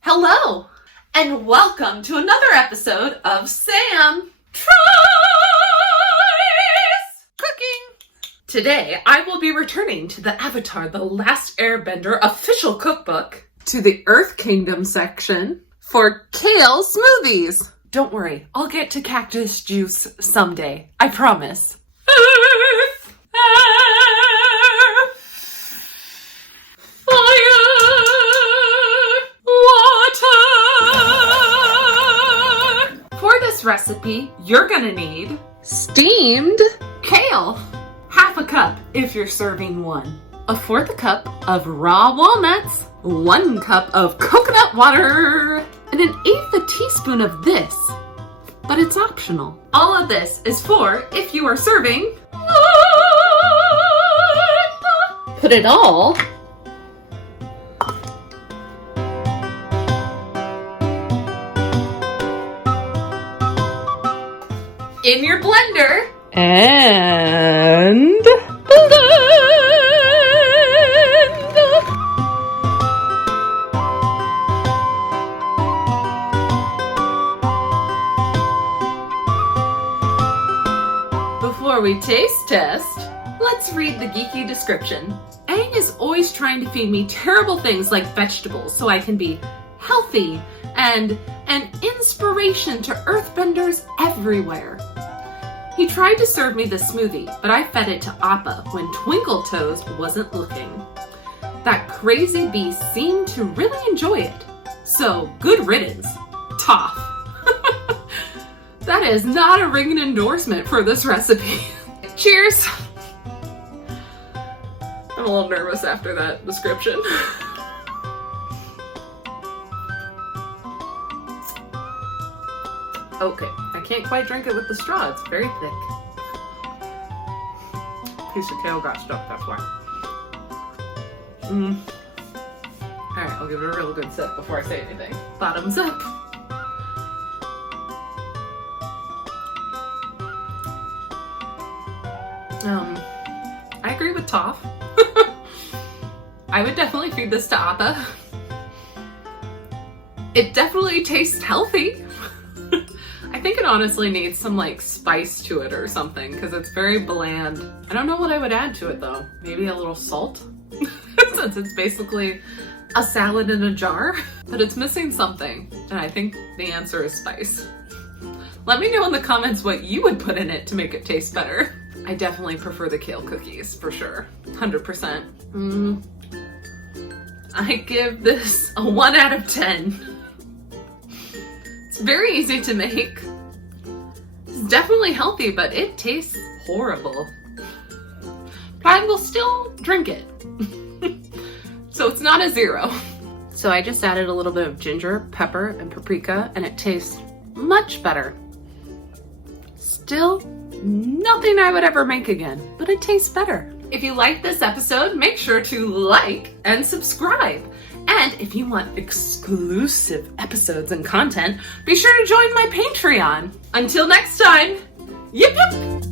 Hello, and welcome to another episode of Sam Tries Cooking. Today, I will be returning to the Avatar The Last Airbender official cookbook to the Earth Kingdom section for Kale Smoothies. Don't worry, I'll get to cactus juice someday. I promise. Earth, air, fire, water. For this recipe, you're gonna need steamed kale, half a cup if you're serving one, a fourth cup of raw walnuts, 1 cup of coconut water, and an eighth a teaspoon of this, but it's optional. All of this is for if you are serving. Put it all in your blender and blend. Before we taste test, let's read the geeky description. Aang is always trying to feed me terrible things like vegetables so I can be healthy and an inspiration to earthbenders everywhere. He tried to serve me the smoothie, but I fed it to Appa when Twinkle Toes wasn't looking. That crazy beast seemed to really enjoy it. So, good riddance, Toph. That is not a ringing endorsement for this recipe. Cheers! I'm a little nervous after that description. Okay, I can't quite drink it with the straw. It's very thick. Piece of kale got stuck, that's why. Alright, I'll give it a real good sip before I say anything. Bottoms up. I agree with Toph. I would definitely feed this to Appa. It definitely tastes healthy. I think it honestly needs some like spice to it or something because it's very bland. I don't know what I would add to it though. Maybe a little salt since it's basically a salad in a jar, but it's missing something. And I think the answer is spice. Let me know in the comments what you would put in it to make it taste better. I definitely prefer the kale cookies for sure. 100%. I give this a 1 out of 10. It's very easy to make. It's definitely healthy, but it tastes horrible. But I will still drink it. So it's not a 0. So I just added a little bit of ginger, pepper, and paprika, and it tastes much better. Still nothing I would ever make again, but it tastes better. If you liked this episode, make sure to like and subscribe. And if you want exclusive episodes and content, be sure to join my Patreon. Until next time, yip yip!